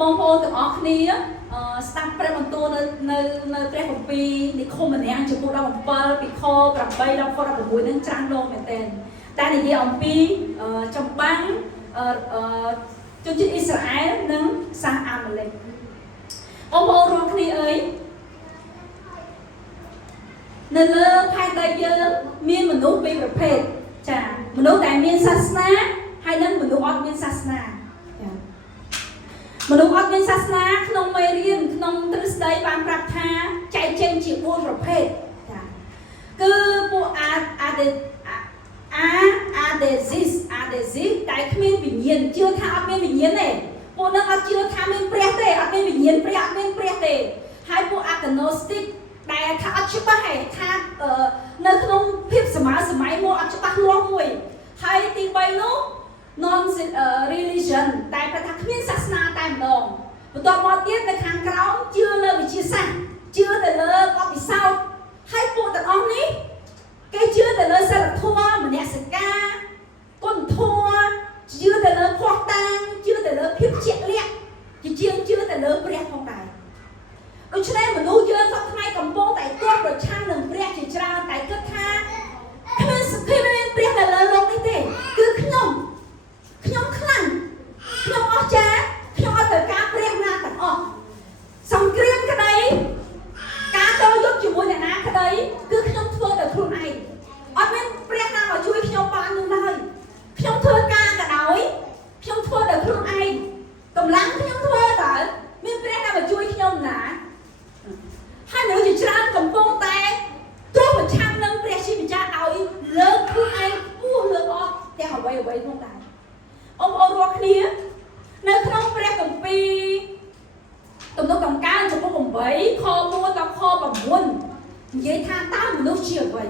บางคนถึงออกนี้สตาร์ทประมาณตัวในเรื่องของปีในคมอันนี้อันจะพูดเราของเปิลปีคอปรับใบเราพอเราบุญนั่งจานลงเหมือนเดิมแต่ในยี่องปีจำบังจนจิตอิสราเอลนั่งสร้างอามาเลยองค์รวมนี้เอ้ยในเรื่องภายใต้เยอะมีมนุษย์เป็นประเภทจ้ามนุษย์แต่มีศาสนาให้นั้นมนุษย์อดมีศาสนามนุษย์อดมีศาสนาขนมไม่เรียนขนมตรึกได้บางปรับท่าใจเจนจีบบุญประเภทคือผู้อาเดซิสแต่ขมิ้นวิญญาณเชื่อท่าอัดเมนวิญญาณเนี่ยผู้นั้นอัดเชื่อท่าเมนเปรี้ยเตะอัดเมนวิญญาณเปรี้ยเมนเปรี้ยเตะให้ผู้อาร์โนสติกแต่ถ้าอัดชิบะให้ถ้าในขนมพิบสมัยโมอัดชิบะล้วนมวยให้ตีใบนู้non religion แต่ประทับขมิ้นศาสนาแต่ดองตัวมอเทียนในทางกล่าวเชื่อเลยวิจิตรศักดิ์เชื่อแต่เลยก็ติดเศร้าให้ผู้แต่ออมนี้แกเชื่อแต่เลยสลับทัวเหมือนเนี่ยสก้าก้นทัวเชื่อแต่เลยพอกตังเชื่อแต่เลยพิบเจี๊ยเลี้ยเชื่อแต่เลยเปรี้ยของใดโดยเฉพาะมนุษย์เยอะสักไงกับโป้แต่ตัวประชาหนึ่งเปรี้ยจิตราแต่ก็ท่าขมิ้นเปรี้ยแต่เลยลงนี่เต้คือขนมคลั่งขนมออกจ้าขนมออกแต่การเปรี้ยงหน้าแต่ออกสองเกลียงกันไหนการโดนยกอยู่บนเนี่ยนะกันไหนคือขนมเถื่อนแต่ครูไอออกไม่เปรี้ยงหน้ามาช่วยขนมปานนึงเลยขนมเถื่อนการกันไหนขนมเถื่อนแต่ครูไอกำลังขนมเถื่อนแต่ไม่เปรี้ยงหน้ามาช่วยขนมหนาให้หนูจะจ้างกับโป้งแต่ตัวมันช่างนั่งเปรี้ยงชีวิตจ้าเอาเลิกครูไอพูดเลิกออกแต่เอาไว้พวกนั้นองค์รวมนี้ในขนมเปรี้ยกับปีตรงตรงกลางจะพวกผมไว้คอมัวกับคอแบบวนยัยท่าต้ามนุษย์เชี่ยวไว้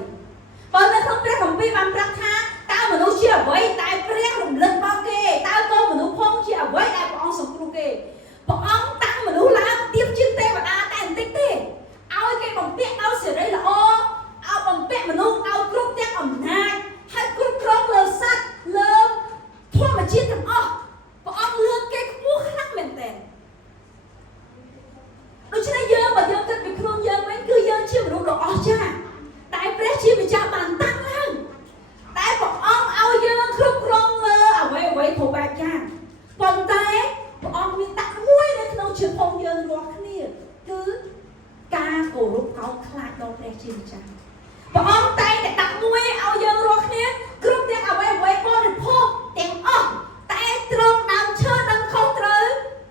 เปิดในขนมเปรี้ยกับปีบางประท่าต้ามนุษย์เชี่ยวไว้แต่เปรี้ยหลุมเลิกบ้าเกยต้าโตมนุษย์พงเชี่ยวไว้แต่ปองสกุลเกยปองตั้งมนุษย์ล้างเตรียมจิ้มเตะแบบอาแต่ติ๊กเตะเอาไอ้แกบังเปี้ยเอาเสียได้ละอ้อเอาบังเปี้ยมนุษย์เอากรุ๊ปแจ้งอ่ำนาให้กรุ๊ปครองเลิศสัตว์เลิศทั่วมาชี้กันออกพอออกเลือกแกก็พูดขนาดเหม็นแต่โดยเฉพาะเยอะกว่าเยอะกันเป็นครูเยอะไหมคือเยอะชื่อมันรู้ดอกอ๋อจ้าแต่เปรี้ยชื่อมันจะบานตั้งล่างแต่พอออกเอาเยอะครุบครองเลยเอาไว้ถูกแบบย่างปนแต่พอออกมีตักมวยในขนมเชื่อพงเยอะรัวขนี้คือการโกรุบเขาคลาดดอกเปรี้ยชื่อมันจะพอออกแต่ตักมวยเอาเยอะรัวขนี้กรุ๊ปเนี่ยเอาไว้บริโภคเต็มออกแต่ตรงดำเชิดดำเขาตรึง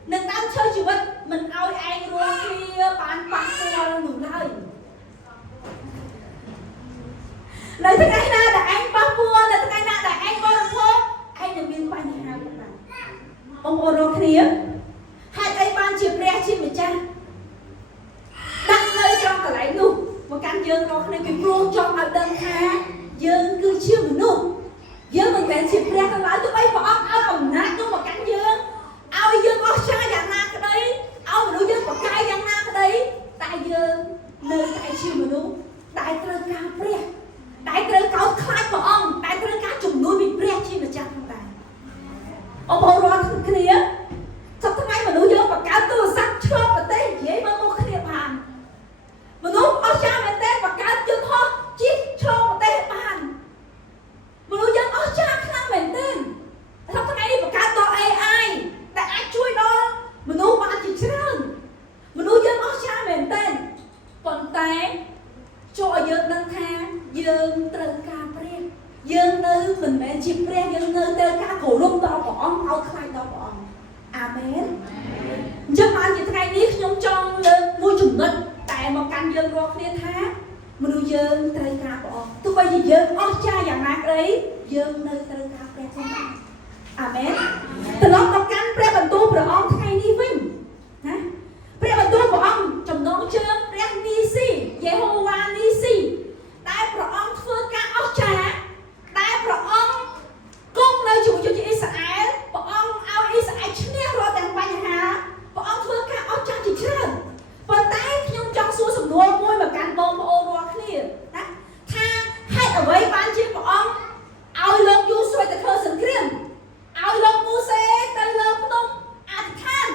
หนึ่งดำเชิดชีวิตมันเอาไอ้รัวเคียปานปักตัวหนุนเลยเลยทั้งไอ้น่าแต่ไอ้ปักตัวเลยทั้งไอ้น่าแต่ไอ้บริโภคไอ้เนี่ยมีปัญหาแบบนั้นองค์โรคนี้ให้ไอ้บ้านจีบเรียกชีวิตจ้าดังเลยจองกับไหลนุ่มว่าการยืนโรคนี้เป็นโรคจองเอาเดินท้ายืนคือชื่อมันนุ่มยืนมันเป็นสิบเรียกกันหลายตัวไปพอเอาแบบนั้นตัวมากันยืนเอายืนออกชาอย่างนั้นก็ได้เอาหนูยืนกับกายอย่างนั้นก็ได้แต่ยืนเลยแต่ชื่อมันนุ่มแต่เติร์กาเปรี้ยแต่เติร์กาคลายพอแต่เติร์กาจุ่มนุ่มมีเปรี้ยที่มันจะทำได้เอาพอร้อนเคลียร์สักทำไมมันนุ่มยืนกับกายตัวซักชอบมาเต้เย้มาโมเคลียร์ผ่านมันนุ่มเอาชามาเต้กับกายยืนพอจิ๊บชอบมาเต้ผ่านมันรู้ยังชาขนาดเหม็นเต้นทำทั้งไงประกาศต่อ AI แต่ไอ้ช่วยน้องมันรู้มาจิตเชื่อมันรู้ยังชาเหม็นเต้นปนแต่โจยืนนั่งแท้ยืนเติร์กาเปรี้ยยืนนื้อเหมือนแม่จิบเปรี้ยยืนนื้อเติร์กาโขลุ่มดอกของเอาใครดอกของอาเมนจะมาจิตทั้งไงนี้ขยมจองเลยมวยจุ่มเงินแต่มากันยืนรอเคลียร์แท้มันดูยืนเติร์กาบอกตัวไปยืนชาอย่างนักเลยยืนในเติร์กาเปรี้ยของอาเมนแต่เราต้องการเปรี้ยบรรทุกพระองค์ไทยนี่วิ่งนะเปรี้ยบรรทุกพระองค์จำนองเชื่อเปรี้ยนี่สิเยโฮวานี่สิได้พระองค์ฟื้นการออกจากได้พระองค์กุ้งในจุดอิสราเอลพระองค์เอาอิสราเอลชนะรอแต่ปัญหาพระองค์ฟื้นการออกจากจิตเชื่อพอได้ขยมจองสู้สมบูรณ์มวยแบบการบอมโอรอคลีนะถ้าให้เอาไว้บ้านชีพพระองค์เอาลงยูสวยแต่เธอสังเกตเอาลงมูเซแต่เลิกพนมอธิษฐาน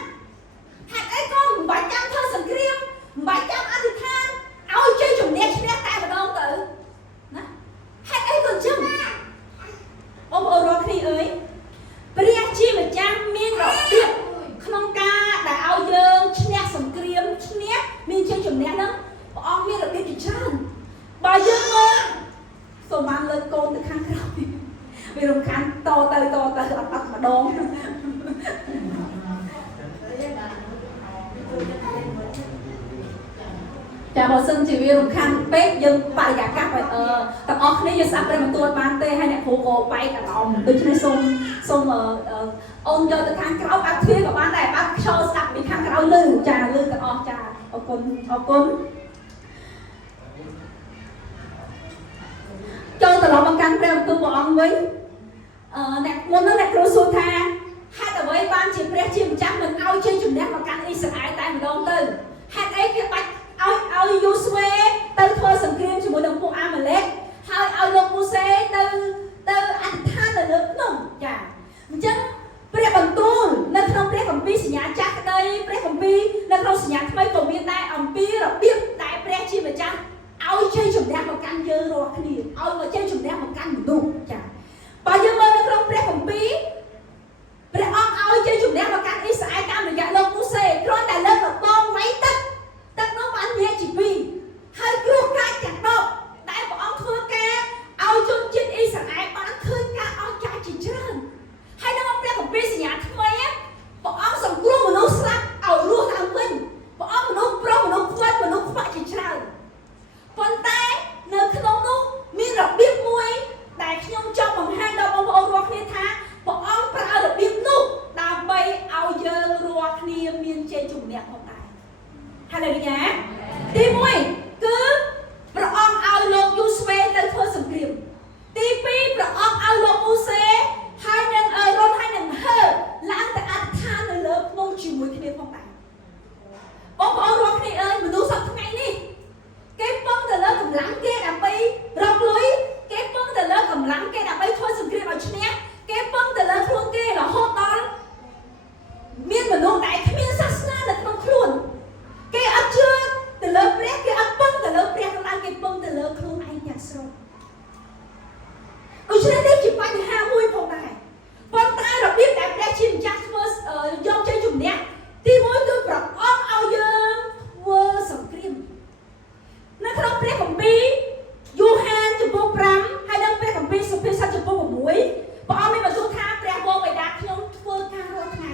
ចាបើសិនជាវារំខានពេកយើងបរិយាកាសទាំងអស់គ្នាយើងស្ដាប់ព្រះបន្ទូលបានទេហើយអ្នកគ្រូក៏បែកអារម្មណ៍ដូច្នេះសូមអូនយកទៅខាងក្រៅបាក់ទ្វារក៏បានដែរបាក់ខ្យល់ស្ដាប់ពីខាងក្រៅលឺចាលឺទាំងអស់ចាអរគុណចូលត្រឡប់មកកាន់ព្រះបន្ទូលព្រះអង្គវិញអ្នកមុនហ្នឹងអ្នកគ្រូសួរថាហេតុអ្វីបានជាព្រះជាម្ចាស់មិនឲ្យជ័យជំនះមកកាន់អ៊ីស្រាអែលតែម្ដងទៅហេតុអីគេបាច់ឲ្យយូស្វេទៅធ្វើសង្គ្រាមជាមួយនឹងពួកអាម៉ាឡេកហើយឲ្យលោកមូសេទៅអធិដ្ឋាននៅលើភ្នំចាអញ្ចឹងព្រះបន្ទូលនៅក្នុងព្រះគម្ពីរសញ្ញាចាស់ក្តីព្រះគម្ពីរនៅក្នុងសញ្ញាថ្មីក៏មានដែរអំពីរបៀបដែលព្រះជាម្ចាស់ឲ្យជ័យជំនះមកកាន់យើងរាល់គ្នាឲ្យមកជ័យជំនះមកកាន់មនុស្សចាបើយើងមើលនៅក្នុងព្រះគម្ពីរព្រះអង្គឲ្យជ័យជំនះមកកាន់អ៊ីស្រាអែលតាមរយៈលោកមូសេគ្រាន់តែលើកដំបងវាយទឹកនោះបានញាក់ជាពីរហើយគ្រោះកាចទាំង10ដែលព្រះអង្គធ្វើការឲ្យជនជាតិអ៊ីស្រាអែលបានឃើញការអស្ចារ្យជាច្រើនហើយនៅក្នុងព្រះគម្ពីរសញ្ញាថ្មីព្រះអង្គសង្គ្រោះមនុស្សស្លាប់ឲ្យរស់ឡើងវិញព្រះអង្គមនុស្សប្រុសមនុស្សខ្វិតមនុស្សខ្វាក់ជាច្រើនប៉ុន្តែនៅក្នុងនោះមានរបៀបមួយដែលខ្ញុំចង់បង្ហាញដល់បងប្អូនរាល់គ្នាថាព្រះអង្គប្រើរបៀបនោះដើម្បីឲ្យយើងរាល់គ្នាមានជ័យជំនះផងដែរហាឡេលូយ៉ាទី1គឺព្រះអង្គឲ្យលោកយូស្វេទៅធ្វើសង្គ្រាមទី2ព្រះអង្គឲ្យលោកមូសេហើយនឹងអេរ៉ុនហើយនឹងហឺឡើងទៅអធិដ្ឋាននៅលើភ្នំជាមួយគ្នាផងដែរបងប្អូនរាល់គ្នាអើយមនុស្សសពថ្ងៃនេះគេពឹងទៅលើកម្លាំងគេដើម្បីរកលុយគេពឹងទៅលើកម្លាំងគេដើម្បីធ្វើសង្គ្រាមឲ្យឈ្នះគេពឹងទៅលើខ្លួនគេរហូតដល់មានមនុស្សដែលគ្មានសាសនានៅក្នុងខ្លួនគេអត់ជឿទៅលើព្រះគេអត់ពឹងទៅលើព្រះនោះឡើយគេពឹងទៅលើខ្លួនឯងយ៉ាងស្រុងដូច្នេះនេះជាបញ្ហាមួយផងដែរប៉ុន្តែរបៀបដែលព្រះជាម្ចាស់ធ្វើយកជ័យជំនះទី1គឺព្រះអង្គឲ្យយើងធ្វើសង្គ្រាមនៅក្នុងព្រះគម្ពីរយូហានចំពោះ5ហើយនិងព្រះគម្ពីរសុភាសិតចំពោះ6ព្រះអង្គមានបន្ទូលថាព្រះវរបិតាខ្ញុំធ្វើការរាល់ថ្ងៃ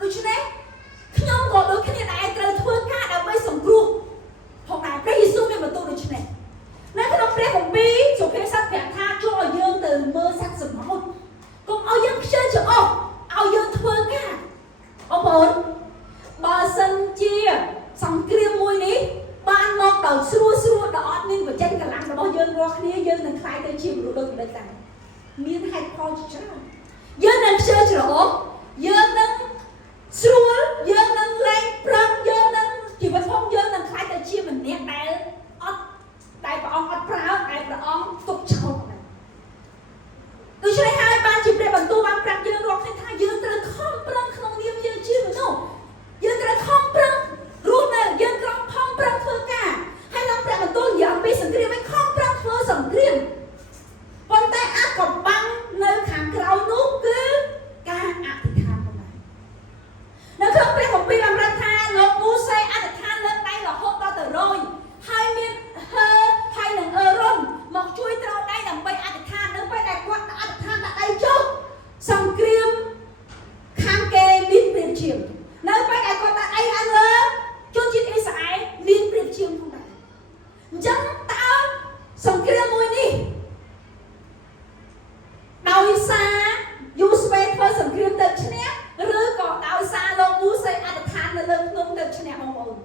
ដូច្នេះខ្ញុំក៏ដូចគ្នាដែរត្រូវធ្វើការដើម្បីសង្គ្រោះផងដែរព្រះយេស៊ូវមានបន្ទូលដូច្នេះនៅក្នុងព្រះគម្ពីរសុភាសិតប្រាប់ថាជួយឲ្យយើងទៅមើលសត្វសមុទ្រកុំឲ្យយើងខ្ជិលច្រអូសឲ្យយើងធ្វើការបងប្អូនបើសិនជាសង្គ្រាមមួយនេះបានមកដល់ស្រួលដល់អត់មានបញ្ចេញកម្លាំងរបស់យើងរាល់គ្នាយើងនឹងខ្លាយទៅជាមនុស្សដូចគ្នាដែរមានហេតុផលជាច្រើនយើងនឹងខ្ជិលច្រអូសយើងនឹងស្រួលយើងនឹងលែងប្រឹងយើងនឹងជីវិតផងយើងនឹងខ្លាយទៅជាម្នាក់ដែលអត់តែព្រះអង្គអត់ប្រើតែព្រះអង្គទុកចោលដែរដូច្នេះហើយបានជាព្រះបន្ទូលបានប្រាប់យើងរាល់គ្នាថាយើងត្រូវខំប្រឹងក្នុងនាមយើងជាមនុស្សយើងត្រូវខំប្រឹងរស់នៅយើងត្រូវខំប្រឹងធ្វើការហើយក្នុងព្រះបន្ទូលនិយាយអំពីសង្គ្រាមឲ្យខំប្រឹងធ្វើសង្គ្រាមប៉ុន្តែអាចកំបាំងនៅខាងក្រៅនោះគឺការអធិដ្ឋានផងដែរនៅក្នុងព្រះគម្ពីរបានប្រាប់ថាលោកមូសេអធិដ្ឋានលើកដៃរហូតដល់ទៅរយហើយមានហើយនឹងអេរ៉ុនមកជួយត្រោដៃដើម្បីអធិដ្ឋាននៅពេលដែលគាត់អធិដ្ឋានដាក់ដៃចុះសង្គ្រាមខាងគេមានព្រៀបជាងនៅពេលដែលគាត់ដាក់ដៃឡើងលើជនជាតិអ៊ីស្រាអែលមានព្រៀបជាងផងដែរអញ្ចឹងតើសង្គ្រាមមួយនេះដោយសារយូស្វេធ្វើសង្គ្រាមទៅឈ្នះឬក៏ដោយសារលោកមូសេអធិដ្ឋាននៅលើភ្នំទៅឈ្នះបងប្អូន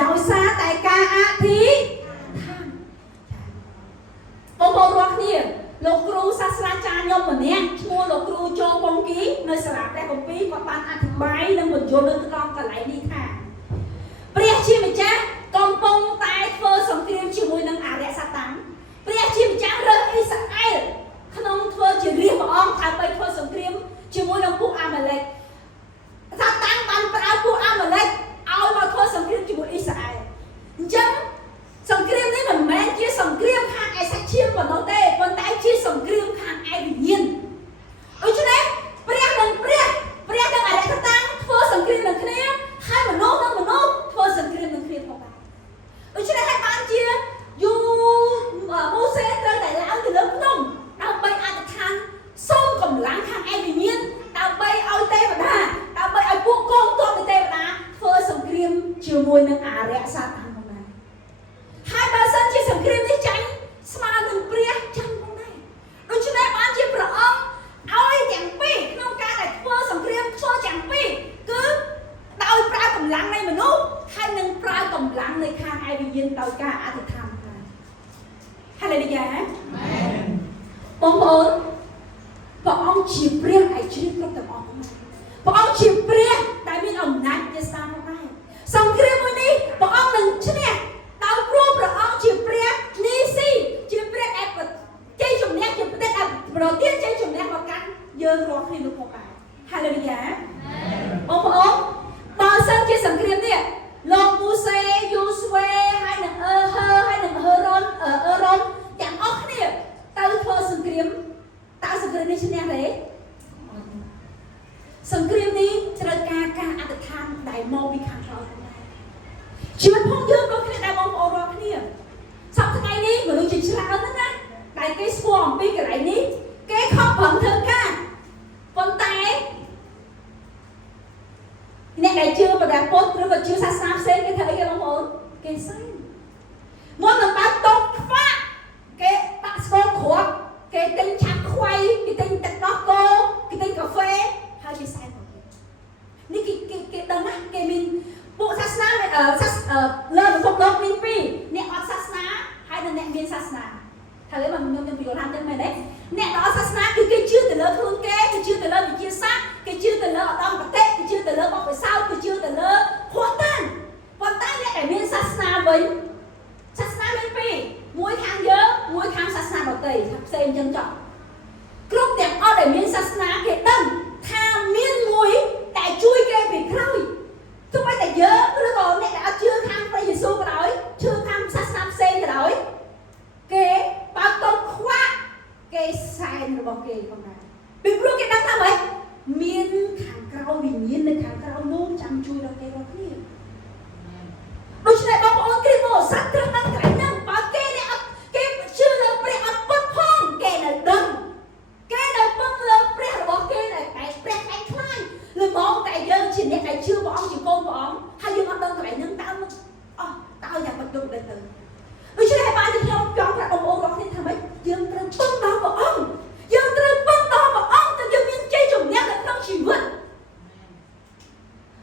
ដោយសារតែការអធិដ្ឋានបងប្អូនរាល់គ្នាលោកគ្រូសាស្ត្រាចារ្យខ្ញុំម្នាក់ឈ្មោះលោកគ្រូជោប៉ុងគីនៅសាលាព្រះគម្ពីរគាត់បានអធិប្បាយនិងបញ្យល់នៅក្នុងកន្លែងនេះថាព្រះជាម្ចាស់កំពុងតែធ្វើសង្គ្រាមជាមួយនឹងអារក្សសាតាំងព្រះជាម្ចាស់រើសអ៊ីស្រាអែលក្នុងធ្វើជារាជព្រះអង្គដើម្បីធ្វើសង្គ្រាមជាមួយនឹងពួកអាម៉ាឡេកសាតាំងបានប្រើពួកអាម៉ាឡេកឲ្យមកធ្វើសង្គ្រាមជាមួយអ៊ីស្រាអែលអញ្ចឹងសង្គ្រាមនេះមិនមែនជាសង្គ្រាមខាងឯសាច់ឈាមប៉ុណ្ណោះទេប៉ុន្តែជាសង្គ្រាមខាងឯវិញ្ញាណដូច្នេះព្រះនិងអារក្សសាតាំងធ្វើសង្គ្រាមនឹងគ្នាហើយ ជាមួយនឹងអារក្សសាតានផងដែរហើយបើសិនជាសង្គ្រាមនេះចាញ់ស្មើនឹងព្រះចាញ់ផងដែរដូច្នេះបានជាព្រះអង្គឲ្យទាំងពីរក្នុងការដែលធ្វើសង្គ្រាមធ្វើទាំងពីរគឺដោយប្រើកម្លាំងនៃមនុស្សហើយនឹងប្រើកម្លាំងនៃខាងឯវិញ្ញាណដោយការអធិដ្ឋានដែរហាឡេលូយ៉ាអាមែនបងប្អូនព្រះអង្គជាព្រះដែលជ្រាបគ្រប់ទាំងអស់ព្រះអង្គជាព្រះដែលមានអំណាចជាស្ដារផងដែរសង្គ្រាមមួយនេះព្រះអង្គនឹងឈ្នះដោយព្រោះព្រះអង្គជាព្រះនីស៊ីជាព្រះដែលជ័យជំនះជាព្រះដែលប្រទានជ័យជំនះមកកាន់យើងរាល់គ្នានោះផងដែរហាឡេលូយ៉ាបងប្អូនបើសិនជាសង្គ្រាមនេះលោកមូសេយូស្វេហើយនឹងហើយនឹងអឺរ៉ុនទាំងអស់គ្នាទៅធ្វើសង្គ្រាមតើសង្គ្រាមនេះឈ្នះទេសង្គ្រាមនេះត្រូវការអធិដ្ឋានដែលមកពីខាងក្រៅផងដែរជីវិតផងយើងដូចគ្នាដែរបងប្អូនរាល់គ្នាសប្តាហ៍ថ្ងៃនេះមនុស្សជាច្រើនណាស់ណាដែលគេស្គាល់អំពីកន្លែងនេះគេខំប្រឹងធ្វើការប៉ុន្តែអ្នកដែលជឿបដាពុទ្ធឬក៏ជឿសាសនាផ្សេងគេធ្វើអីគេបងប្អូនគេសែងមកនឹងបាត់តបខ្វាក់គេដាក់ស្គរគ្រាប់គេទិញឆាប់ខ្វៃគេទិញទឹកដោះគោគេទិញកាហ្វេហើយគេសែងបងនេះគេដឹងណាគេមានពួកសាសនាលើពិភពលោកមានពីរអ្នកអត់សាសនាហើយនិងអ្នកមានសាសនាហើយបើខ្ញុំបញ្យល់ថាចឹងមែនទេអ្នកដែលអត់សាសនាគឺគេជឿទៅលើខ្លួនគេជឿទៅលើវិទ្យាសាស្ត្រគេជឿទៅលើឧត្តមគតិគេជឿទៅលើបទពិសោធន៍គេជឿទៅលើភ័ស្តុតាងប៉ុន្តែអ្នកដែលមានសាសនាវិញសាសនាមានពីរមួយខាងយើងមួយខាងសាសនាដទៃផ្សេងចឹងចុះគ្រប់ទាំងអស់ដែលមានសាសនាគេដឹងថាមានមួយដែលជួយគេពីក្រោយទោះបីតែយើងឬក៏អ្នកដែលអត់ជឿខាងព្រះយេស៊ូវក៏ដោយជឿខាងសាសនាផ្សេងក៏ដោយគេបើកុំខ្វាក់គេសែនរបស់គេផងដែរពីព្រោះគេដឹងថាម៉េចមានខាងក្រៅវិញ្ញាណនៅខាងក្រៅនោះចាំជួយដល់គេរាល់គ្នាដូច្នេះបងប្អូនគ្រីស្ទបរិស័ទត្រូវដឹងកន្លែងហ្នឹងបើគេជឿលើព្រះអត់ពិតផងគេនៅដឹងគេនៅពឹងលើព្រះរបស់គេដែលព្រះឯងខ្លាយលើមកតែយើងជាអ្នកដែលជឿព្រះអង្គជាកូនព្រះអង្គហើយយើងអត់ដឹងកន្លែងហ្នឹងតើយ៉ាងម៉េចដូចទៅដូច្នេះហើយបានជាខ្ញុំចង់ប្រាប់បងប្អូនរបស់គ្នាថាម៉េចយើងត្រូវពឹងដល់ព្រះអង្គយើងត្រូវពឹងដល់ព្រះអង្គទៅយើងមានជ័យជំនះនៅក្នុងជីវិត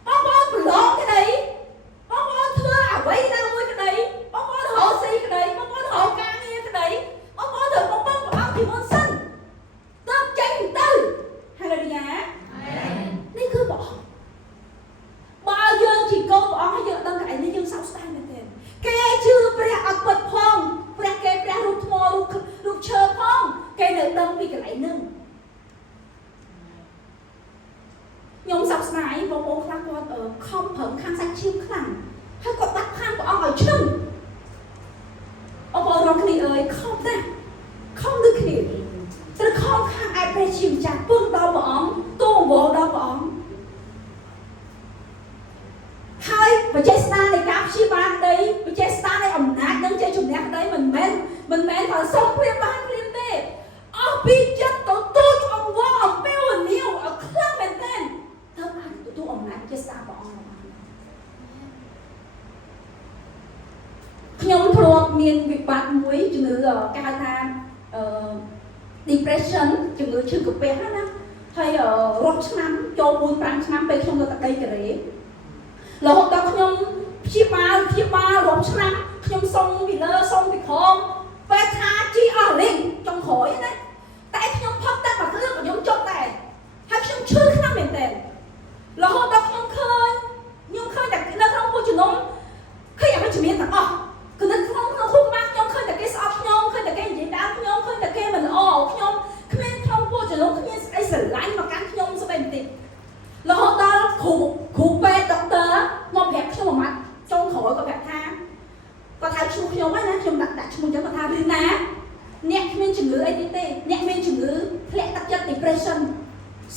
បងប្អូនប្រឡងក្តីបងប្អូនធ្វើអ្វីណាមួយក្តីបងប្អូនរកស៊ីក្តីបងប្អូនរកការងារក្តីបងប្អូនត្រូវពឹងព្រះអង្គពីមុនសិនទៅចេញទៅហាឡេលូយ៉ានេះគឺព្រះអង្គបើយើងជាកូនព្រះអង្គហើយយើងដឹងកន្លែងនេះយើងសោកស្ដាយមែនទេគេជឿព្រះអត់ពិតផងព្រះគេព្រះរូបថ្មរូបឈើផងគេនៅដឹងពីកន្លែងហ្នឹងខ្ញុំសោកស្ដាយបងប្អូនខ្លះគាត់ខំប្រឹងខាងសាច់ឈាមខ្លាំងហើយគាត់ដាក់ខាងព្រះអង្គឲ្យឈឹងបងប្អូនរកគ្នាអើយខំណាស់ខំដូចគ្នាត្រូវខំខាងឯព្រះជាម្ចាស់ពឹងដល់ព្រះអង្គទូវល់ដល់ព្រះអង្គហើយបច្ចេកស្ដារនៃការព្យាបាលក្តីបច្ចេកស្ដារនៃអំណាចនឹងជ័យជំនះក្តីមិនមែនថាសុំព្រាមបានព្រាមទេអស់ពីចិត្តទទួលអង្វរអំពាវនាវឲ្យខ្លាំងមែនទែនទើបអាចទទួលអំណាចជាស្ដារព្រះអង្គបានខ្ញុំធ្លាប់មានវិបត្តិមួយជំងឺគេហៅថា depression ជំងឺឈឺកាពះណាហើយរាប់ឆ្នាំចូល4-5ឆ្នាំពេលខ្ញុំនៅទឹកដីកូរ៉េរហូតដល់ខ្ញុំព្យាបាលរាប់ឆ្នាំខ្ញុំសុំពីលើសុំពីក្រោមពេលថាជីអស់លេងចុងក្រោយណាតែខ្ញុំផឹកទឹកមួយគ្រឿងខ្ញុំចុកដែរហើយខ្ញុំឈឺខ្លាំងមែនទែនរហូតដល់ខ្ញុំឃើញតែនៅក្នុងពួកជំនុំឃើញអវិជ្ជមានទាំងអស់គឺនៅក្នុងខួរក្បាលខ្ញុំឃើញតែគេស្អប់ខ្ញុំឃើញតែគេនិយាយដើមខ្ញុំឃើញតែគេមិនល្អខ្ញុំគ្មានក្នុងពួកជំនុំគ្មានស្អីស្រឡាញ់មកកាន់ខ្ញុំស្បែកបន្តិចរហូតដល់គ្រូពេទ្យដុកទ័រមកប្រាប់ខ្ញុំមួយម៉ាត់ចុងក្រោយក៏ប្រាប់ថាគាត់ហៅឈ្មោះខ្ញុំហ្នឹងណាខ្ញុំដាក់ឈ្មោះចឹងគាត់ថារីណាអ្នកគ្មានជំងឺអីទេអ្នកមានជំងឺធ្លាក់ទឹកចិត្ត depression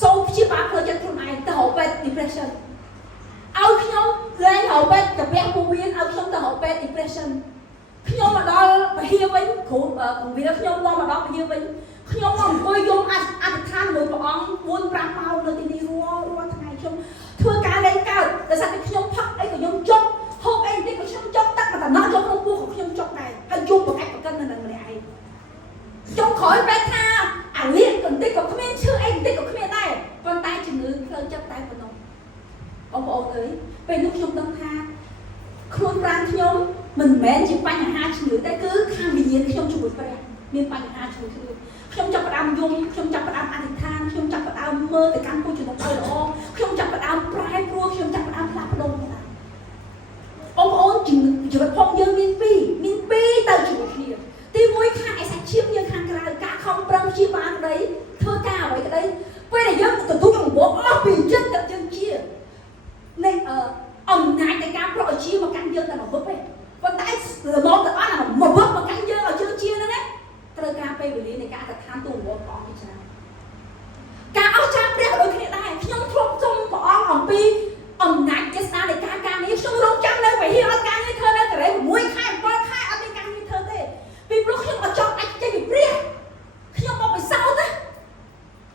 សូមព្យាបាលផ្លូវចិត្តខ្លួនឯងទៅរកពេទ្យ depression ឲ្យខ្ញុំលែងរកពេទ្យកាពះពោះវៀនឲ្យខ្ញុំទៅរកពេទ្យ depression ខ្ញុំមកដល់ពហិយវិញគ្រូវាខ្ញុំនាំមកដល់ពហិយវិញខ្ញុំមកអង្គុយយំអធិដ្ឋានជាមួយព្រះអង្គ 4-5 ម៉ោងនៅទីនេះរាល់ថ្ងៃខ្ញុំធ្វើការលេងកើតដោយសារតែខ្ញុំផឹកអីក៏ខ្ញុំជប់ហូបអី បងអើយពេលនោះខ្ញុំដឹងថាខ្លួនប្រាណខ្ញុំមិនមែនជាបញ្ហាជំងឺតែគឺខាងវិញ្ញាណខ្ញុំជាមួយព្រះមានបញ្ហាជំងឺខ្ញុំចាប់ផ្ដើមយំខ្ញុំចាប់ផ្ដើមអធិដ្ឋានខ្ញុំចាប់ផ្ដើមមើលទៅកាន់ពុទ្ធជំនុំឲ្យល្អខ្ញុំចាប់ផ្ដើមប្រែប្រួលខ្ញុំចាប់ផ្ដើមផ្លាស់ប្ដូរបងប្អូនជីវិតផងយើងមានពីរទៅជាមួយគ្នាទីមួយខាងឯសាច់ឈាមយើងខាងក្រៅការខំប្រឹងព្យាបាលក្តីធ្វើការអ្វីក្តីពេលដែលយើងទទួលអំបោះអស់ពីចិត្តទៅយើងជានៃអំណាចនៃការប្រកបជាមកកាន់យើងតែមកវឹកទេប៉ុន្តែរំលងទៅអត់មកវឹកមកកាន់យើងឲ្យយើងជាហ្នឹងណាត្រូវការពេលវេលានៃការអធិដ្ឋានទូលព្រះអង្គពីច្រើនការអស្ចារ្យព្រះដូចគ្នាដែរខ្ញុំធ្លាប់សុំព្រះអង្គអំពីអំណាចចេស្តានៃការងារខ្ញុំរងចាំនៅវិហារអត់ការងារធ្វើនៅកន្លែង6ខែ7ខែអត់មានការងារធ្វើទេពីព្រោះខ្ញុំអត់ចង់អាចចេញពីព្រះខ្ញុំមកពិសោធន៍ណា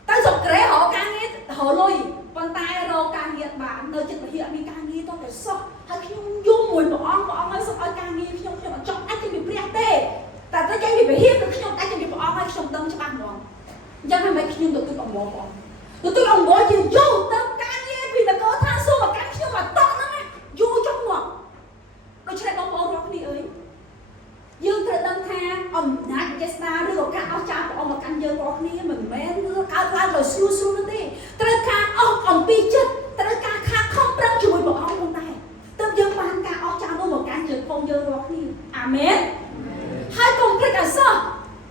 តែសុំក្រែរកការងាររលុយប៉ុន្តែរកការងារបាននៅចិត្តវិហារអត់មានការងារតតែសោះហើយខ្ញុំយំមួយព្រះអង្គឲ្យសុំឲ្យការងារខ្ញុំអត់ចង់អាចចេញពីព្រះទេតែទៅចេញពីវិហារគឺខ្ញុំអាចចេញពីព្រះអង្គហើយខ្ញុំដឹងច្បាស់ហ្មងអញ្ចឹងហើយខ្ញុំទទួលអំបោះព្រះអង្គទទួលអំបោះជាយូរទៅការងារពីនគរថាសួរមកកាន់ខ្ញុំមកតក់ហ្នឹងយូរចុងមកដូច្នេះបងប្អូនរាល់គ្នាអើយយើងត្រូវដឹងថាអំណាចចេស្តាឬក៏ការអស្ចារ្យព្រះអង្គមកកាន់យើងរាល់គ្នាមិនមែនកើតឡើងដោយស្រួលនោះទេត្រូវការអស់អំពីចិត្តត្រូវការខិតខំប្រឹងជាមួយព្រះអង្គផងដែរទើបយើងបានការអស្ចារ្យនោះមកកាន់យើងផងយើងរាល់គ្នាអាមែនហើយកុំភ្លេចឲ្យសោះ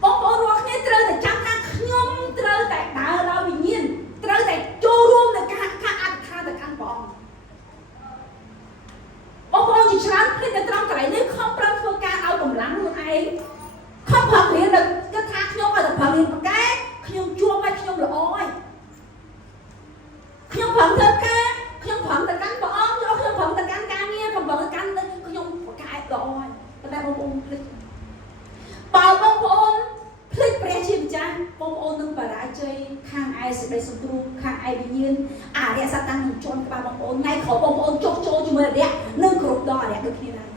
បងប្អូនរាល់គ្នាត្រូវតែចាំថាខ្ញុំត្រូវតែដើរដោយវិញ្ញាណត្រូវតែចូលរួមនៅការអធិដ្ឋានទៅកាន់ព្រះអង្គបងប្អូនជាច្រើនភ្លេចនៅត្រង់កន្លែងនេះខំប្រឹងធ្វើការឲ្យកម្លាំងខ្លួនឯងខំប្រឹងរៀនទៅគិតថាខ្ញុំឲ្យតែប្រឹងរៀនប្រកែខ្ញុំជួបឲ្យខ្ញុំល្អហើយខ្ញុំប្រឹងធ្វើការខ្ញុំប្រឹងទៅកាន់ព្រះអង្គយកខ្ញុំប្រឹងទៅកាន់ការងារខ្ញុំប្រឹងទៅកាន់ខ្ញុំប្រកែល្អហើយប៉ុន្តែបងប្អូនភ្លេចបើបងប្អូនភ្លេចព្រះជាម្ចាស់បងប្អូននឹងបរាជ័យខាងឯសេចក្តីសង្គ្រោះខាងឯវិញ្ញាណអរិយសត្វតាំងនឹងជន់ក្បាលបងប្អូនថ្ងៃក្រោយបងប្អូនចុះចូលជាមួយអរិយនឹងគ្រប់ដល់អរិយដូចគ្នាដែរ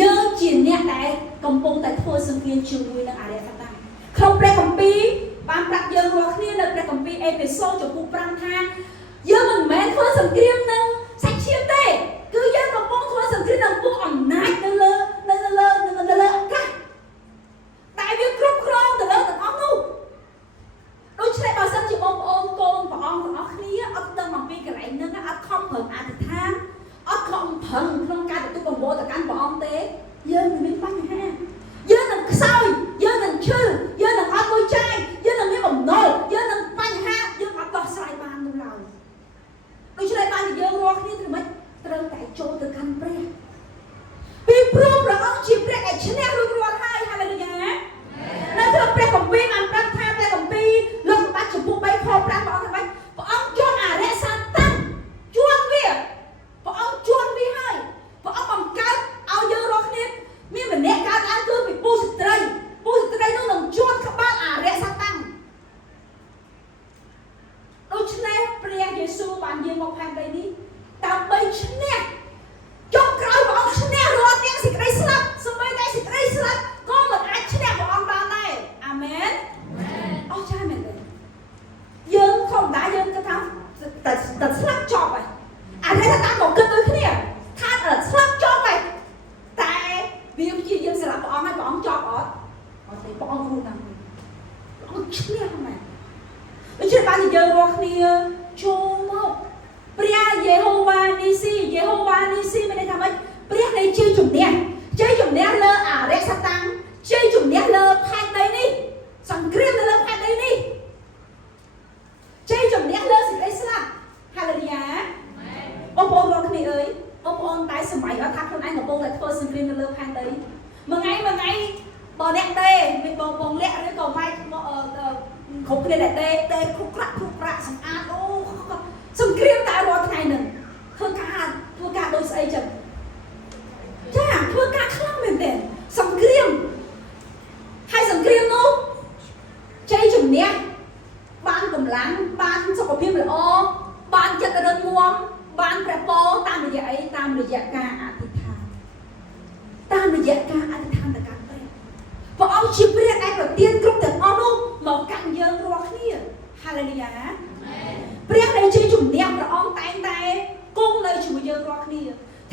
យើងជាអ្នកដែលកំពុងតែធ្វើសង្គ្រាមជាមួយនឹងអរិយសត្វតាំងក្នុងព្រះគម្ពីរបានប្រាប់យើងរាល់គ្នានៅព្រះគម្ពីរអេភេសូរចំពោះ5ថាយើងមិនមែនធ្វើសង្គ្រាមនឹងសាច់ឈាមទេគឺយើងកំពុងធ្វើសង្គ្រាមនឹងពួកអំណាចនៅលើអាកាសតែវាគ្រប់គ្រងទៅលើទាំងអស់នោះដូច្នេះបើសិនជាបងប្អូនកូនព្រះអង្គទាំងអស់គ្នាអត់ដឹងអំពីកន្លែងហ្នឹងអត់ខំប្រឹងអធិដ្ឋានអត់ខំប្រឹងក្នុងការទទួលបំពោទៅកាន់ព្រះអង្គទេយើងនឹងមានបញ្ហាយើងនឹងខ្សោយយើងនឹងឈឺយើងនឹងអត់មួយចាយយើងនឹងមានបំណុលយើងនឹងបញ្ហាយើងអត់ដោះស្រាយបាននោះឡើយដូច្នេះបានជាយើងរាល់គ្នាធ្វើម៉េចត្រូវតែចូលទៅកាន់ព្រះពីព្រោះព្រះអង្គជាព្រះដែលឈ្នះរួចរាល់ហើយហាឡេលូយ៉ានៅក្នុងព្រះគម្ពីរបានប្រាប់ថាព្រះគម្ពីរលោកសម្បត្តិចំពោះ3ខ5ព្រះអង្គថាម៉េចព្រះអង្គជន់អរិយសាតាំងជន់វាព្រះអង្គជន់វាហើយព្រះអង្គបង្កើតឲ្យយើងរាល់គ្នាមានម្នាក់កើតឡើងគឺពីពូស្ត្រីនោះនឹងជន់ក្បាលអរិយសាតាំងដូច្នេះព្រះយេស៊ូវបានយាងមកផែនដីនេះដើម្បីឈ្នះចុងក្រោយព្រះអង្គឈ្នះរាល់ទាំងសេចក្តីស្លាប់សូម្បីតែសេចក្តីស្លាប់ក៏មិនអាចឈ្នះព្រះអង្គបានដែរអាមែនអរចាមែនទេយើងធម្មតាយើងគិតថាតែស្លាប់ចប់ហើយអានេះថាតាមមកគិតដូចគ្នាថាស្លាប់ចប់ហើយតែវាជាយើងស្លាប់ព្រះអង្គហើយព្រះអង្គចប់អត់ទេព្រះអង្គរួមតាមព្រះអង្គឈ្នះហ្នឹងដូច្នេះបានយើងរាល់គ្នាចូលមកព្រះយេហូវ៉ានីស៊ីមានន័យថាម៉េចព្រះនៃជ័យជំនះលើអរិយសត្វតាំងជ័យជំនះលើផែនដីនេះសង្គ្រាមនៅលើផែនដីនេះជ័យជំនះលើសេចក្តីស្លាប់ហាឡេលូយ៉ាបងប្អូនរាល់គ្នាអើយបងប្អូនតែសម័យអត់ថាខ្លួនឯងកំពុងតែធ្វើសង្គ្រាមនៅលើផែនដីមួយថ្ងៃបើអ្នកទេមានបងលាក់ឬក៏ម៉ែគ្រប់គ្នាតែទេគ្រប់ក្រាក់សម្អាតអូសង្គ្រាមតែរាល់ថ្ងៃហ្នឹងធ្វើការដូចស្អីចឹងចាធ្វើការខ្លាំងមែនទេសង្គ្រាមហើយសង្គ្រាមនោះជ័យជំនះបានកម្លាំងបានសុខភាពល្អបានចិត្តរឹងមាំបានព្រះពរតាមរយៈអីតាមរយៈការអធិដ្ឋានទៅកាន់ព្រះអង្គជាព្រះដែលប្រទានគ្រប់ទាំងអស់នោះមកកាន់យើងរាល់គ្នាហាឡេលូយ៉ាព្រះដែលជាជំនះព្រះអង្គតែងតែ យើងរាល់គ្នា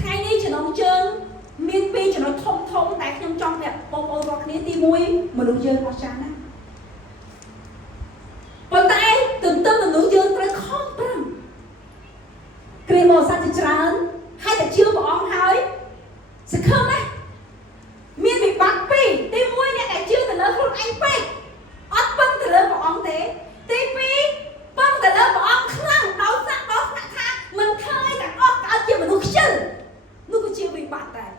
ថ្ងៃនេះចំណងយើងមានពីរចំណុចធំធំតែខ្ញុំចង់ប្រាប់បងប្អូនរាល់គ្នាទី1មនុស្សយើងអស្ចារ្យណាស់ប៉ុន្តែទន្ទឹមមនុស្សយើងត្រូវខំប្រឹងគ្រាមកសាច់ច្រើនហើយតែជឿព្រះអង្គហើយសង្ឃឹមណាស់មានវិបត្តិពីរទី1អ្នកដែលជឿទៅលើខ្លួនឯងពេកអត់ពឹងទៅលើព្រះអង្គទេទី2ពឹងទៅលើព្រះអង្គខ្លាំងដោយសាក់ដល់ថ្នាក់ថាមិនឃើញទាំងអស់កើតជាមនុស្សខ្ជិលនោះគឺជាវិបត្តិដែរ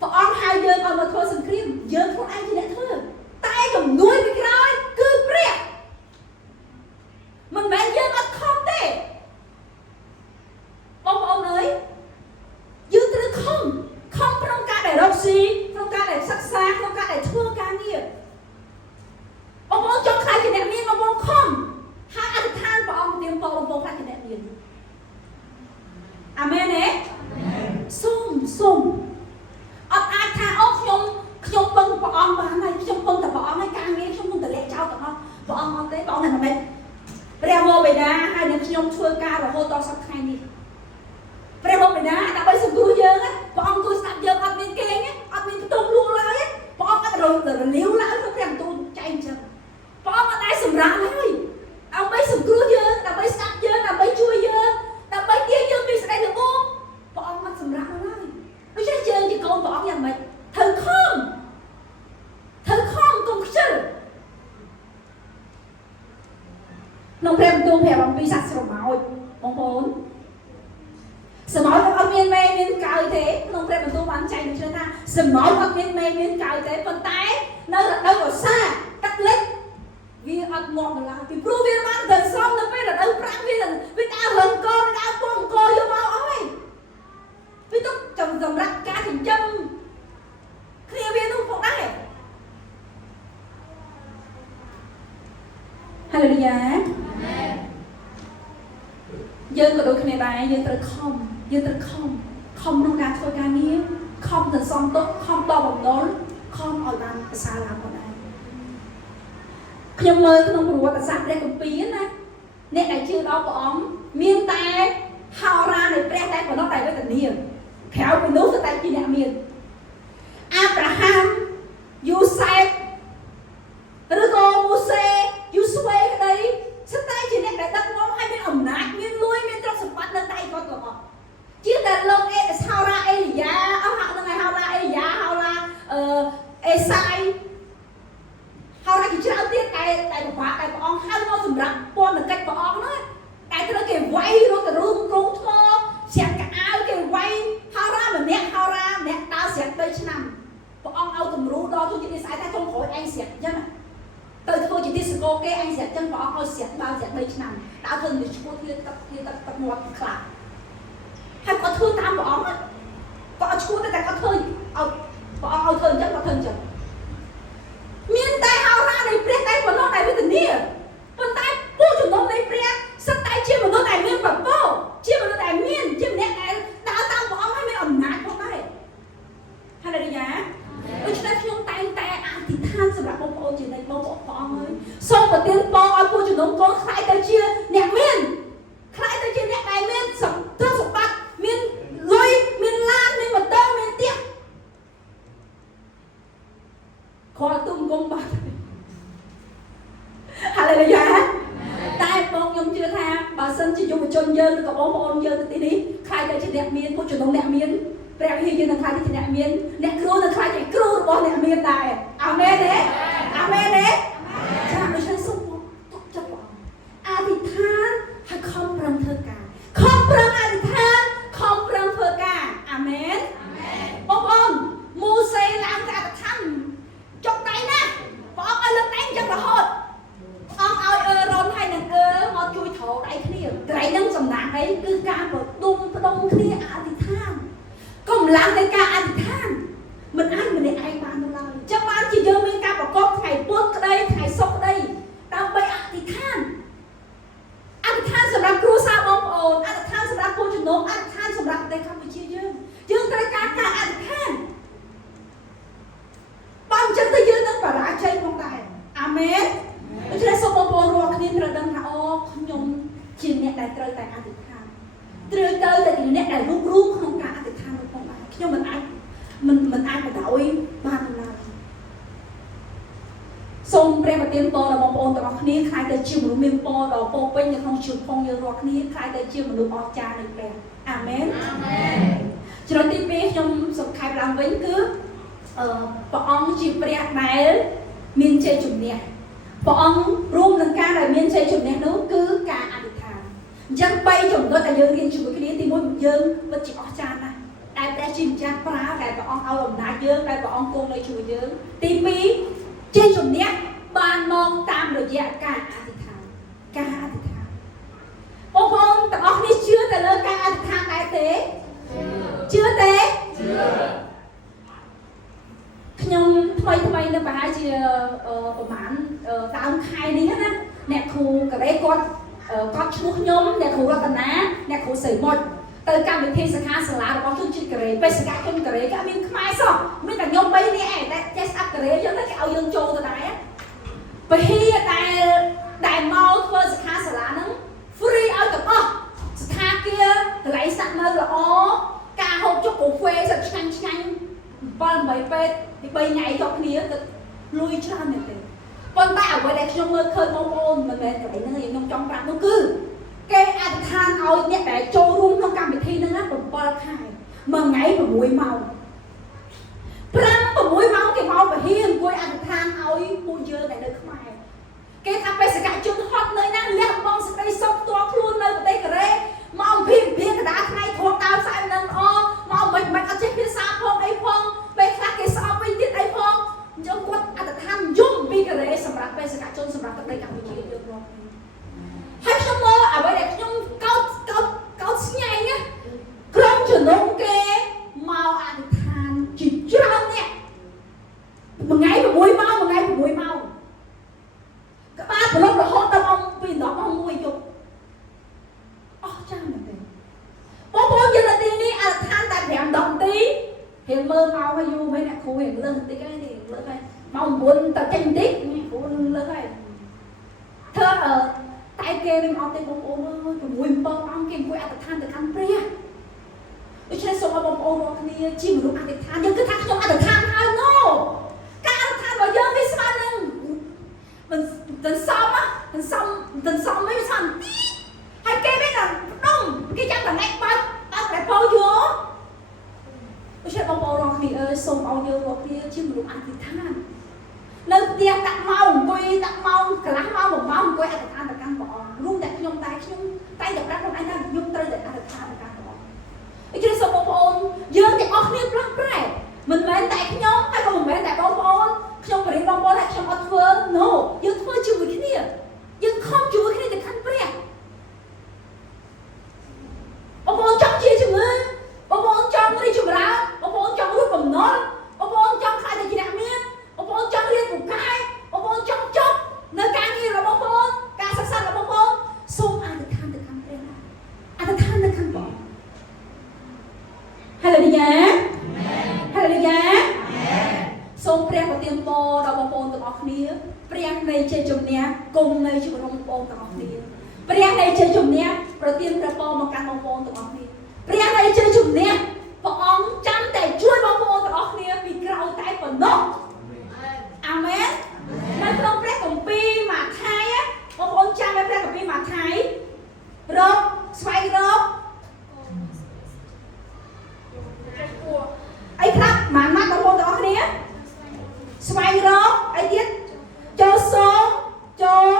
ព្រះអង្គហៅយើងឲ្យមកធ្វើសង្គ្រាមយើងខ្លួនឯងជាអ្នកធ្វើតែជំនួយពីក្រោយគឺព្រះមិនមែនយើងអត់ខំទេបងប្អូនអើយយើងត្រូវខំក្នុងការដែលរកស៊ីក្នុងការដែលសិក្សាក្នុងការដែលធ្វើការងារបងប្អូនចង់ខ្លាចជាអ្នកមានបងប្អូនខំហើយអធិដ្ឋានព្រះអង្គទាមពរបងប្អូនខ្លាចជាអ្នកមានអាមែនទេសូមអត់អាចថាអូខ្ញុំពឹងព្រះអង្គបានហើយខ្ញុំពឹងតែព្រះអង្គហើយការងារខ្ញុំពឹងតែលាក់ចោលទាំងអស់ព្រះអង្គអត់ទេព្រះអង្គថាមិនព្រះវរបិតាហើយនឹងខ្ញុំធ្វើការរហូតដល់សប្តាហ៍នេះព្រះវរបិតាដើម្បីសង្គ្រោះយើងព្រះអង្គគួរស្ដាប់យើងអត់មានគេងអត់មានបន្ទប់លក់ឡើយព្រះអង្គអត់រលាវឡើយក្នុងព្រះបន្ទូលចែងអញ្ចឹងព្រះអង្គអត់ដែរសម្រាប់ឡើយដើម្បីសង្គ្រោះយើងដើម្បីស្ដាប់យើងដើម្បីជួយយើងដើម្បីទាញយើងពីសេចក្តីល្អូព្រះអង្គអត់សម្រាប់ឡើយដូច្នេះយើងជាកូនព្រះអង្គយ៉ាងម៉េចត្រូវខំកុំខ្ជិលក្នុងព្រះបន្ទូលប្រាប់អំពីសត្វស្រមោចបងប្អូនស្រមោចអត់មានមេមានកៅទេក្នុងព្រះបន្ទូលបានចែងបញ្ជាក់ថាស្រមោចអត់មានមេមានកៅទេប៉ុន្តែនៅរដូវវស្សាទឹកលិចវាអត់ងាប់ដល់ឡើយពីព្រោះវាបានទៅសំនៅពេលរដូវប្រាំងវាដើររឹងកដើរពងកយកមកអស់ហើយវាទុកសម្រាប់ការចិញ្ចឹមគ្នាវានោះផងដែរហាឡូយ៉ាយើងក៏ដូចគ្នាដែរយើងត្រូវខំក្នុងការធ្វើការងារខំទៅសំទុកខំតបបំណុលខំឲ្យបានប្រសើរឡើងផងដែរខ្ញុំមើលក្នុងប្រវត្តិសាស្ត្រព្រះគម្ពីរណាអ្នកដែលជឿដល់ព្រះអង្គមានតែហោរានៃព្រះតែប៉ុណ្ណោះតែវេទនាក្រៅពីនោះតែជាអ្នកមានអាប់រ៉ាហាំយូសេបឬក៏ម៉ូសេយូស្វេក្តីស្ទើរជាអ្នកដែលដឹកនាំឲ្យមានអំណាចមានលួយមានទ្រព្យសម្បត្តិនៅដៃគាត់ទាំងអស់ជាតែលោកហោរាអេលីយ៉ាអស់ហ្នឹងហើយហោរាអេលីយ៉ាហោរាអេសាយហោរាជាច្រើនទៀតតែប្របាក់តែព្រះអង្គហៅមកសម្រាប់ពន្ធកិច្ចព្រះអង្គណាតែត្រូវគេវាយរត់ទៅរូងគ្រងថ្មស្រាក់កៅអៅគេវាយហោរាម្នាក់ដើរស្រាក់3ឆ្នាំព្រះអង្គឲ្យគំរូដល់ទូជានិស័យថាចុងក្រោយឯងស្រាក់អញ្ចឹងទៅធ្វើជាទីសកលគេឯងស្រាក់អញ្ចឹងព្រះអង្គឲ្យស្រាក់ដើរស្រាក់3ឆ្នាំដើរធ្វើទៅឈ្មោះទៀតទឹកមាត់ខ្លាំងហើយគាត់ធ្វើតាមព្រះអង្គគាត់អត់ឈ្មោះតែគាត់ធ្វើឲ្យព្រះអង្គឲ្យធ្វើអញ្ចឹងគាត់ធ្វើអញ្ចឹងមានតែហោរានៃព្រះតែប៉ុណ្ណោះដែលវេទនាប៉ុន្តែពួកជំនុំនៃព្រះសិតតែជាមនុស្សដែលមានប្រពោជាមនុស្សដែលមានជាម្នាក់ដែលដើរតាមព្រះអង្គឲ្យមានអំណាចផងដែរហាឡូយ៉ាដូច្នេះខ្ញុំតែងតែអធិដ្ឋានសម្រាប់បងប្អូនជានិច្ចបងប្អូនព្រះអង្គហើយសូមប្រទានពរឲ្យពួកជំនុំកូនខ្លាយទៅជាអ្នកមានខ្លាយទៅជាអ្នកដែលមានទ្រព្យសម្បត្តិមានលុយមានឡានមានម៉ូតូមានផ្ទះគាត់ទុំគុំបាត់ហាឡូយ៉ាតែបងខ្ញុំជឿថាបើសិនជាយុវជនយើងឬក៏បងប្អូនយើងទៅទីនេះខ្លាយទៅជាអ្នកមានពួកជំនុំអ្នកមានព្រះវិហារយើងនឹងខ្លាយទៅជាអ្នកមានអ្នកគ្រូនឹងខ្លាយជាគ្រូរបស់អ្នកមានដែរអាមែនទេអាមែនទេចា៎ដូច្នេះសូមទុកចិត្តព្រះអង្គអធិដ្ឋានហើយខំប្រឹងធ្វើការខំប្រឹងអធិដ្ឋានខំប្រឹងធ្វើការអាមែនបងប្អូនម៉ូសេឡើងទៅអធិដ្ឋានចុកដៃណាព្រះអង្គឲ្យលើកដៃអញ្ចឹងរហូតអង្គឲ្យរ៉ុនហើយនឹងមកជួយត្រោដៃគ្នាត្រៃនឹងសំណាងអីគឺការប្រដុំគ្នាអធិដ្ឋានកម្លាំងនៃការអធិដ្ឋានមិនអាចម្នាក់ឯងបាននោះឡើយចឹងបានជាយើងមានការប្រកបថ្ងៃពុធក្តីថ្ងៃសុក្រក្តីដើម្បីអធិដ្ឋានសម្រាប់គ្រួសារបងប្អូនអធិដ្ឋានសម្រាប់ពលជំនុំអធិដ្ឋានសម្រាប់ប្រទេសកម្ពុជាយើងត្រូវការអធិដ្ឋានបើអញ្ចឹងទៅយើងនឹងបរាជ័យផងដែរអាមែនដូច្នេះសូមបងប្អូនរាល់គ្នាត្រូវដឹងថាអូខ្ញុំជាអ្នកដែលត្រូវតែអធិដ្ឋាន ត្រូវទៅតែអ្នកដែលរួមក្នុងការអធិដ្ឋានរបស់ផងដែរខ្ញុំមិនអាចមិនអាចបដ ாய் បានឡើយសូមព្រះប្រទានពរដល់បងប្អូនទាំងអស់គ្នាខ្លាយទៅជាមនុស្សមានពរដល់ពោពេញនៅក្នុងជីវិតផងយើងរាល់គ្នាខ្លាយទៅជាមនុស្សអស្ចារ្យនៃព្រះអាមែនអាមែនចំណុចទី2ខ្ញុំសូមខែបឡើងវិញគឺព្រះអង្គជាព្រះដែលមានជ័យជំនះព្រះអង្គរួមនឹងការដែលមានជ័យជំនះនោះគឺការអធិដ្ឋានអញ្ចឹង3ចំណុចដែលយើងរៀនជាមួយគ្នាទី1យើងពិតជាអស្ចារ្យណាស់ដែលព្រះជាម្ចាស់ប្រើដែលព្រះអង្គឲ្យអំណាចយើងដែលព្រះអង្គគង់នៅជាមួយយើងទី2ជ័យជំនះបានមកតាមរយៈការអធិដ្ឋានបងប្អូនទាំងអស់គ្នាជឿទៅលើការអធិដ្ឋានដែរទេជឿទេជឿខ្ញុំថ្មីនៅប្រហែលជាប្រហែលដើមខែនេះណាអ្នកគ្រូកូរ៉េគាត់ឈ្មោះខ្ញុំអ្នកគ្រូរតនាអ្នកគ្រូសីមុតទៅកម្មវិធីសិក្ខាសាលារបស់ជនជាតិកូរ៉េបេសកជនកូរ៉េក៏មានខ្មែរសោះមានតែខ្ញុំ3នាក់ឯងតែចេះស្ដាប់កូរ៉េអញ្ចឹងទៅគេឲ្យយើងចូលទៅដែរពហិដែលមកធ្វើសិក្ខាសាលាហ្នឹង free ឲ្យទាំងអស់ស្ថានភាពកន្លែងស្នាក់នៅល្អការហូបចុកកាហ្វេសិតឆ្ងាញ់7 8ពេទ្យពី3ថ្ងៃជាប់គ្នាគឺលុយច្រើនមែនទេប៉ុន្តែអ្វីដែលខ្ញុំមើលឃើញបងប្អូនមិនមែនកន្លែងហ្នឹងខ្ញុំចង់ប្រាប់នោះគឺគេអធិដ្ឋានឲ្យអ្នកដែលចូលរួមក្នុងកម្មវិធីហ្នឹងណា7ខែមួយថ្ងៃ6ម៉ោង6ម៉ោងគេមកបរិហាអង្គុយអធិដ្ឋានឲ្យពួកយើងដែលនៅខ្មែរគេថាបេសកជនហត់នៅណាលះបង់សេចក្តីសុខផ្ទាល់ខ្លួននៅប្រទេសកូរ៉េមកអំពីកណ្ដាលថ្ងៃធំដើរផ្សាយនឹងល្អមកមិនអត់ចេះភាសាផងអីផងពេលខ្លះគេស្អប់វិញទៀតអីផងអញ្ចឹងគាត់អធិដ្ឋានយំពីកូរ៉េសម្រាប់បេសកជនសម្រាប់ទឹកដីកម្ពុជាយើងរកហើយខ្ញុំមើលអ្វីដែលខ្ញុំកោតស្ញែងណាក្រុមជំនុំគេមកអធិដ្ឋានជាច្រើនអ្នកមួយថ្ងៃ6ម៉ោងក្បាលប្រឡប់រហូតដល់ម៉ោង2ដល់ម៉ោង1យប់អស់ចាំមែនទេបងប្អូនយើងនៅទីនេះអធិដ្ឋានតែ5 10នាទីរៀនមើលមកឲ្យយូរមែនអ្នកគ្រូរៀនលើសបន្តិចហើយនេះលើសហើយម៉ោង9ទៅចេញបន្តិចគ្រូលើសហើយធ្វើតែគេមិនអត់ទេបងប្អូនអើយ6 7អង្គគេអង្គុយអធិដ្ឋានទៅកាន់ព្រះដូច្នេះសូមឲ្យបងប្អូនរាល់គ្នាជាមនុស្សអធិដ្ឋានយើងគិតថាខ្ញុំអធិដ្ឋានហើយណូការអធិដ្ឋានរបស់យើងវាស្មើនឹងមិនសមមិនសមមិនសមហើយគេមានតែដុំគេចាំតែណែបើកតែពោយោដូច្នេះបងប្អូនរាល់គ្នាអើយសូមឲ្យយើងរាល់គ្នាជាមនុស្សអធិដ្ឋាននៅផ្ទះដាក់ម៉ោងអង្គុយដាក់ម៉ោងកន្លះម៉ោង1ម៉ោងអង្គុយអធិដ្ឋានទៅកាន់ព្រះអង្គរួមតែខ្ញុំតែប្រាប់ខ្លួនឯងថាខ្ញុំត្រូវតែអធិដ្ឋានទៅកាន់ព្រះអង្គដូច្នេះសូមបងប្អូនយើងទាំងអស់គ្នាផ្លាស់ប្រែមិនមែនតែខ្ញុំហើយក៏មិនមែនតែបងប្អូនខ្ញុំបរិយាបងប្អូនថាខ្ញុំអត់ធ្វើ no យើងធ្វើជាមួយគ្នាយើងខំជួយគ្នាទៅកាន់ព្រះបងប្អូនចង់ជាជំនឿបងប្អូនចង់រីកចម្រើនបងប្អូនចង់រស់បំណុលបងប្អូនចង់ខ្លាចតែជាអ្នកមានបងប្អូនចង់រៀនពូកែបងប្អូនចង់ចប់នៅការងាររបស់បងប្អូនការសិក្សារបស់បងប្អូនសូមអធិដ្ឋានទៅកាន់ព្រះអធិដ្ឋានទៅកាន់ព្រះហាឡូយ៉ាហាឡូយ៉ាសូមព្រះប្រទានពរដល់បងប្អូនទាំងអស់គ្នាព្រះនៃជ័យជំនះគង់នៅជាមួយបងប្អូនទាំងអស់គ្នាព្រះនៃជ័យជំនះប្រទានព្រះពរមកកាន់បងប្អូនទាំងអស់គ្នាព្រះនៃជ័យជំនះព្រះអង្គចាំតែជួយបងប្អូនទាំងអស់គ្នាពីក្រោយតែប៉ុណ្ណោះអាមែននៅក្នុងព្រះគម្ពីរម៉ាថាយបងប្អូនចាំនៅព្រះគម្ពីរម៉ាថាយរកស្វែងរកអីខ្លះម៉ាក់បងប្អូនទាំងអស់គ្នាស្វែងរកអីទៀតចូលសូមចូល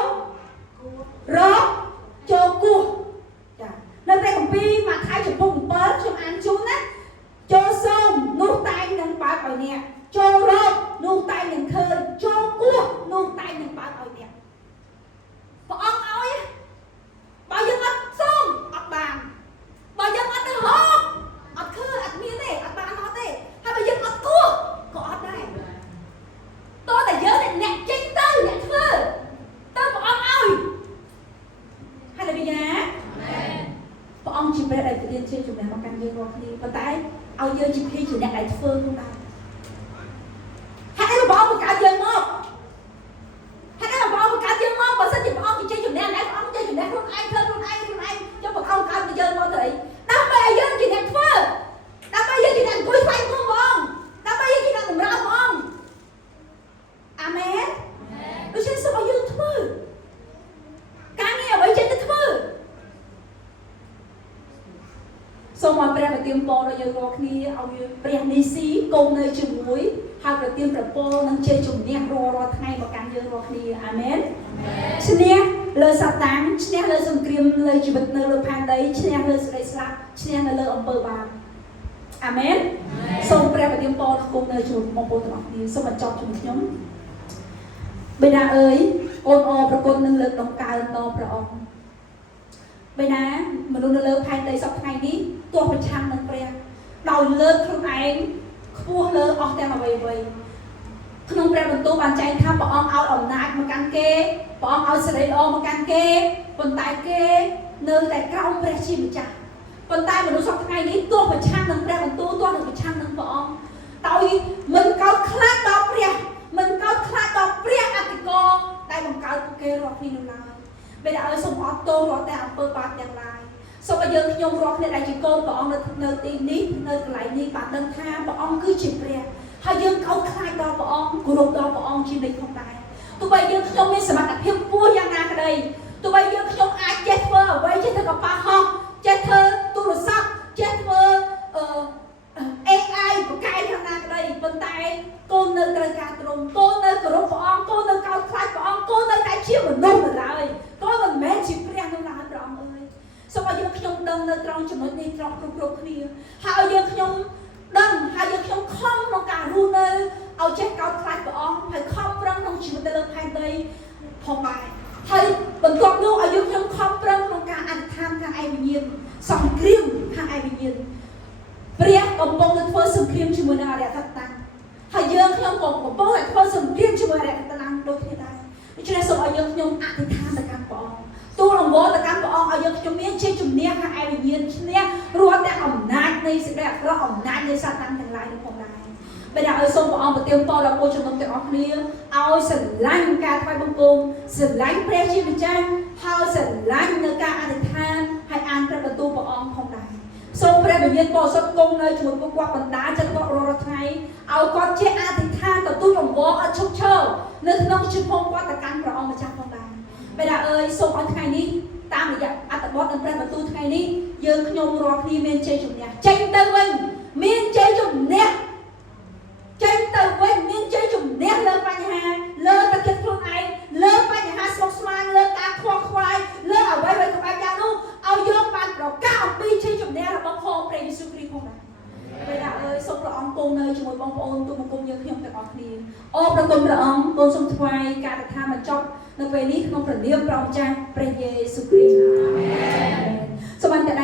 រកចូលគោះចានៅព្រះគម្ពីរម៉ាថាយចំពុក7ខ្ញុំអានជូនណាចូលសូមនោះតែងនឹងបើកឲ្យអ្នកចូលរកនោះតែងនឹងឃើញចូលគោះនោះតែងនឹងបើកឲ្យអ្នកព្រះអង្គឲ្យបើយើងអត់សូមអត់បានបើយើងអត់ទៅរកអត់ឃើញអត់មានទេអត់បានអត់ទេហើយបើយើងអត់គោះក៏អត់ដែរតោះតែយើងអ្នកចេញទៅអ្នកធ្វើទៅព្រះអង្គឲ្យហាឡូយ៉ាព្រះអង្គជាព្រះដែលទានជាជំនះមកកាន់យើងរាល់គ្នាប៉ុន្តែឲ្យយើងជាភីជាអ្នកដែលធ្វើខ្លួនដែរហើយព្រះអង្គបង្កើតយើងមកហើយព្រះអង្គបង្កើតយើងមកបើសិនជាព្រះអង្គជាជំនះដែរព្រះអង្គជាជំនះខ្លួនឯងធ្វើខ្លួនឯងចុះព្រះអង្គកើតយើងមកទៅអី សូមឲ្យព្រះប្រទានពរដល់យើងរាល់គ្នាឲ្យព្រះនីស៊ីគង់នៅជាមួយហើយប្រទានប្រពរនឹងជ័យជំនះរាល់ថ្ងៃមកកាន់យើងរាល់គ្នាអាមែនឈ្នះលើសាតាំងឈ្នះលើសង្គ្រាមលើជីវិតនៅលើផែនដីឈ្នះលើសេចក្តីស្លាប់ឈ្នះនៅលើអំពើបាបអាមែនសូមព្រះប្រទានពរគង់នៅជាមួយបងប្អូនទាំងអស់គ្នាសូមបញ្ចប់ជាមួយខ្ញុំបិតាអើយអូនអរប្រគុណនឹងលើកដំកើងដល់ព្រះអង្គបិតាមនុស្សនៅលើផែនដីសពថ្ងៃនេះទោះប្រឆាំងនឹងព្រះដោយលើកខ្លួនឯងខ្ពស់លើអស់ទាំងអ្វីៗក្នុងព្រះបន្ទូលបានចែងថាព្រះអង្គឲ្យអំណាចមកកាន់គេព្រះអង្គឲ្យសេរីល្អមកកាន់គេប៉ុន្តែគេនៅតែក្រោមព្រះជាម្ចាស់ប៉ុន្តែមនុស្សសពថ្ងៃនេះទោះប្រឆាំងនឹងព្រះបន្ទូលទោះនឹងប្រឆាំងនឹងព្រះអង្គដោយមិនកោតខ្លាចដល់ព្រះមិនកោតខ្លាចដល់ព្រះអធិការដែលបង្កើតពួកគេរាល់គ្នានោះឡើយបិតាអើយសូមអត់ទោសរាល់តែអំពើបាបទាំងឡាយសូមឲ្យយើងខ្ញុំរាល់គ្នាដែលជាកូនព្រះអង្គនៅទីនេះនៅកន្លែងនេះបានដឹងថាព្រះអង្គគឺជាព្រះហើយយើងកោតខ្លាចដល់ព្រះអង្គគោរពដល់ព្រះអង្គជានិច្ចផងដែរទោះបីយើងខ្ញុំមានសមត្ថភាពខ្ពស់យ៉ាងណាក្តីទោះបីយើងខ្ញុំអាចចេះធ្វើអ្វីចេះធ្វើកប៉ាល់ហោះចេះធ្វើទូរស័ព្ទចេះធ្វើ AI បកែយ៉ាងណាក្តីប៉ុន្តែកូននៅត្រូវការទ្រង់កូននៅគោរពព្រះអង្គកូននៅកោតខ្លាចព្រះអង្គកូននៅតែជាមនុស្សនៅឡើយកូនមិនមែនជាព្រះនៅឡើយព្រះអង្គអើយសូមឲ្យយើងខ្ញុំដឹងនៅត្រង់ចំណុចនេះត្រង់គ្រប់គ្នាហើយឲ្យយើងខ្ញុំដឹងហើយយើងខ្ញុំខំក្នុងការរស់នៅឲ្យចេះកោតខ្លាចព្រះអង្គហើយខំប្រឹងក្នុងជីវិតនៅលើផែនដីផងដែរហើយបន្ទាប់នោះឲ្យយើងខ្ញុំខំប្រឹងក្នុងការអធិដ្ឋានខាងឯវិញ្ញាណសង្គ្រាមខាងឯវិញ្ញាណព្រះកំពុងតែធ្វើសង្គ្រាមជាមួយនឹងអរិយសត្តាំងហើយយើងខ្ញុំក៏កំពុងតែធ្វើសង្គ្រាមជាមួយអរិយសត្តាំងដូចគ្នាដែរដូច្នេះសូមឲ្យយើងខ្ញុំអធិដ្ឋានទៅកាន់ព្រះអង្គទូលរង្វល់ទៅកាន់ព្រះអង្គឲ្យយើងខ្ញុំមានជ័យជំនះខាងឯវិញ្ញាណឈ្នះរាល់តែអំណាចនៃសេចក្តីអាក្រក់អំណាចនៃសាតាំងទាំងឡាយនោះផងដែរបិតាឲ្យសូមព្រះអង្គប្រទានពរដល់ពលជំនុំទាំងអស់គ្នាឲ្យស្រឡាញ់ការថ្វាយបង្គំស្រឡាញ់ព្រះជាម្ចាស់ហើយស្រឡាញ់នៅការអធិដ្ឋានហើយអានព្រះបន្ទូលព្រះអង្គផងដែរសូមព្រះវិញ្ញាណបរិសុទ្ធគង់នៅជាមួយពួកគាត់បណ្ដាចិត្តគាត់រាល់ថ្ងៃឲ្យគាត់ជាអធិដ្ឋានទទួលរង្វាន់អត់ឈប់ឈរនៅក្នុងជីវិតគាត់ទៅកាន់ព្រះអង្គម្ចាស់ផងដែរបិតាអើយសូមឲ្យថ្ងៃនេះតាមរយៈអត្ថបទនៃព្រះបន្ទូលថ្ងៃនេះយើងខ្ញុំរាល់គ្នាមានជ័យជំនះចេញទៅវិញមានជ័យជំនះចេញទៅវិញមានជ័យជំនះលើបញ្ហាលើទឹកចិត្តខ្លួនឯងលើបញ្ហាស្មុគស្មាញលើការខ្វល់ខ្វាយលើអ្វីៗក្បែរយ៉ាងនោះឲ្យយើងបានប្រកាសអំពីជ័យជំនះរបស់ព្រះយេស៊ូវគ្រីស្ទផងដែរបិតាអើយសូមព្រះអង្គគង់នៅជាមួយបងប្អូនទូបង្គំយើងខ្ញុំទាំងអស់គ្នាអរព្រគុណព្រះអង្គគង់សូមថ្វាយការអធិដ្ឋានបញ្ចប់នៅពេលនេះក្នុងព្រះនាមព្រះម្ចាស់ព្រះយេស៊ូវគ្រីស្ទអាមែនសូមអន្តរ